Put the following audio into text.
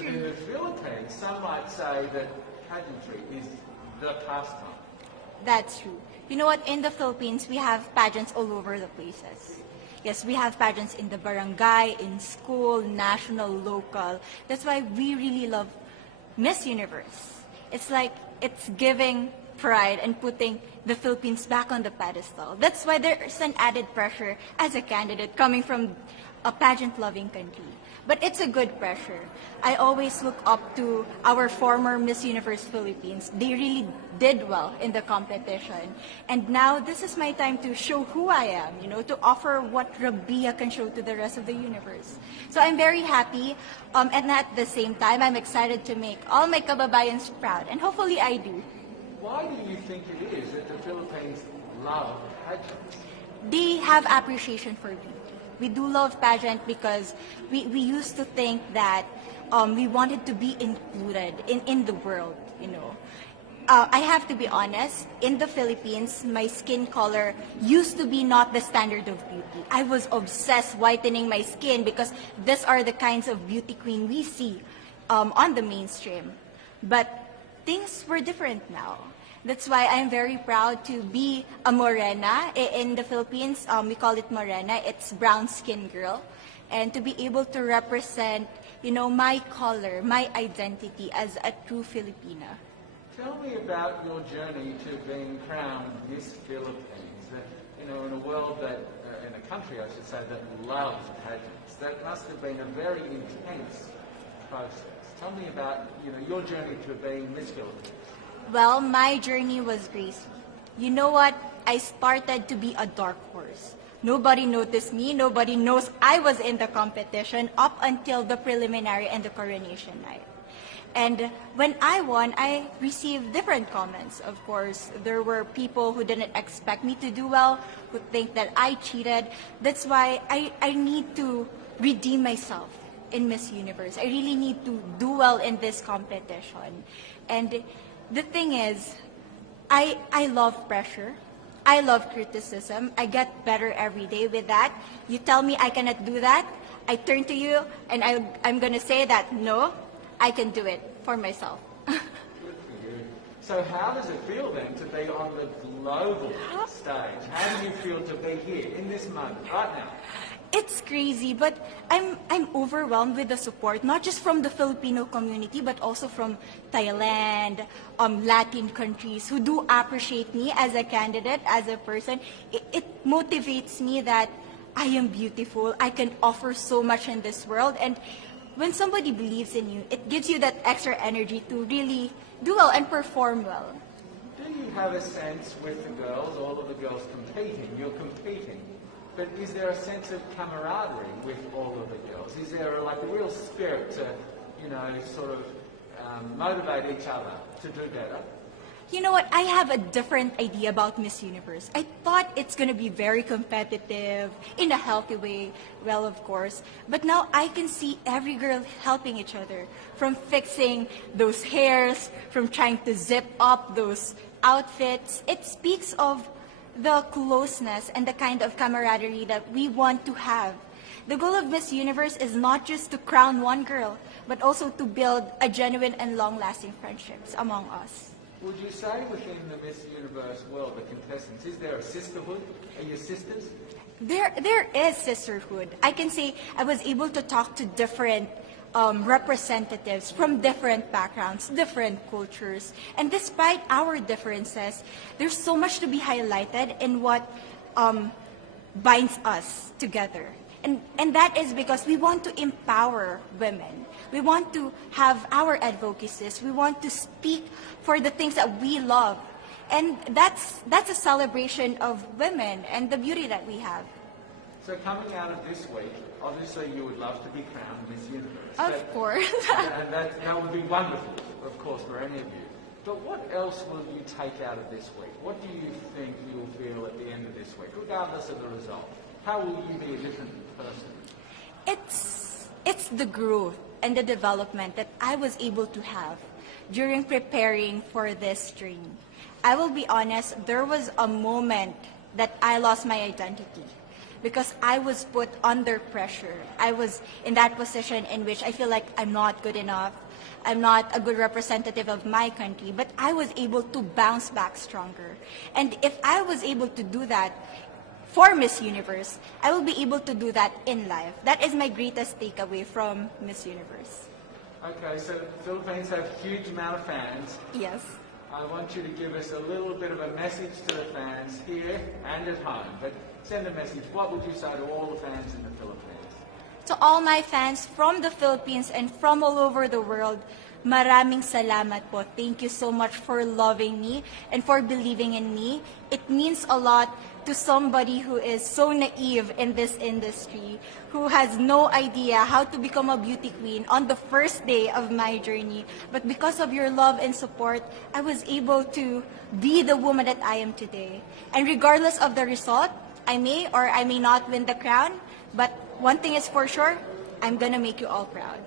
But in the Philippines, some might say that pageantry is the pastime. That's true. You know what? In the Philippines, we have pageants all over the places. Yes, we have pageants in the barangay, in school, national, local. That's why we really love Miss Universe. It's like it's giving pride and putting the Philippines back on the pedestal. That's why there's an added pressure as a candidate coming from a pageant-loving country. But it's a good pressure. I always look up to our former Miss Universe Philippines. They really did well in the competition. And now this is my time to show who I am, to offer what RABIYA can show to the rest of the universe. So I'm very happy, and at the same time, I'm excited to make all my kababayans proud, and hopefully I do. Why do you think it is that the Philippines love pageants? They have appreciation for beauty. We do love pageant because we used to think that we wanted to be included in the world, I have to be honest, in the Philippines, my skin color used to be not the standard of beauty. I was obsessed whitening my skin because these are the kinds of beauty queen we see on the mainstream. But things were different now. That's why I'm very proud to be a morena. In the Philippines, we call it morena. It's brown skin girl. And to be able to represent, my color, my identity as a true Filipina. Tell me about your journey to being crowned Miss Philippines. In a world that, in a country, I should say, that loves pageants. That must have been a very intense process. Tell me about, your journey to being Miss Philippines. Well, my journey was crazy. You know what? I started to be a dark horse. Nobody noticed me. Nobody knows I was in the competition up until the preliminary and the coronation night. And when I won, I received different comments. Of course, there were people who didn't expect me to do well, who think that I cheated. That's why I need to redeem myself in Miss Universe. I really need to do well in this competition. And the thing is, I love pressure. I love criticism. I get better every day with that. You tell me I cannot do that, I turn to you and I'm going to say that, no, I can do it for myself. Good for you. So how does it feel then to be on the global stage? How do you feel to be here in this moment, right now? It's crazy, but I'm overwhelmed with the support, not just from the Filipino community, but also from Thailand, Latin countries who do appreciate me as a candidate, as a person. It motivates me that I am beautiful, I can offer so much in this world, and when somebody believes in you, it gives you that extra energy to really do well and perform well. Do you have a sense with the girls, all of the girls competing, you're competing, but is there a sense of camaraderie with all of the girls? Is there a real spirit to, sort of motivate each other to do better? You know what? I have a different idea about Miss Universe. I thought it's going to be very competitive, in a healthy way, well, of course. But now I can see every girl helping each other, from fixing those hairs, from trying to zip up those outfits. It speaks of the closeness and the kind of camaraderie that we want to have. The goal of Miss Universe is not just to crown one girl, but also to build a genuine and long-lasting friendships among us. Would you say within the Miss Universe world, the contestants, is there a sisterhood? Are you sisters? There is sisterhood. I can say I was able to talk to different representatives from different backgrounds, different cultures. And despite our differences, there's so much to be highlighted in what binds us together. And that is because we want to empower women. We want to have our advocacies. We want to speak for the things that we love. And that's a celebration of women and the beauty that we have. So coming out of this week, obviously you would love to be crowned Miss Universe. Of course. And that would be wonderful, of course, for any of you. But what else will you take out of this week? What do you think you'll feel at the end of this week, regardless of the result? How will you be a different person? It's the growth and the development that I was able to have during preparing for this dream. I will be honest, there was a moment that I lost my identity. because I was put under pressure. I was in that position in which I feel like I'm not good enough. I'm not a good representative of my country, but I was able to bounce back stronger. And if I was able to do that for Miss Universe, I will be able to do that in life. That is my greatest takeaway from Miss Universe. Okay, so the Philippines have a huge amount of fans. Yes. I want you to give us a little bit of a message to the fans here and at home. But send a message. What would you say to all the fans in the Philippines? To all my fans from the Philippines and from all over the world, maraming salamat po. Thank you so much for loving me and for believing in me. It means a lot to somebody who is so naive in this industry, who has no idea how to become a beauty queen on the first day of my journey. But because of your love and support, I was able to be the woman that I am today. And regardless of the result, I may or I may not win the crown, but one thing is for sure, I'm gonna make you all proud.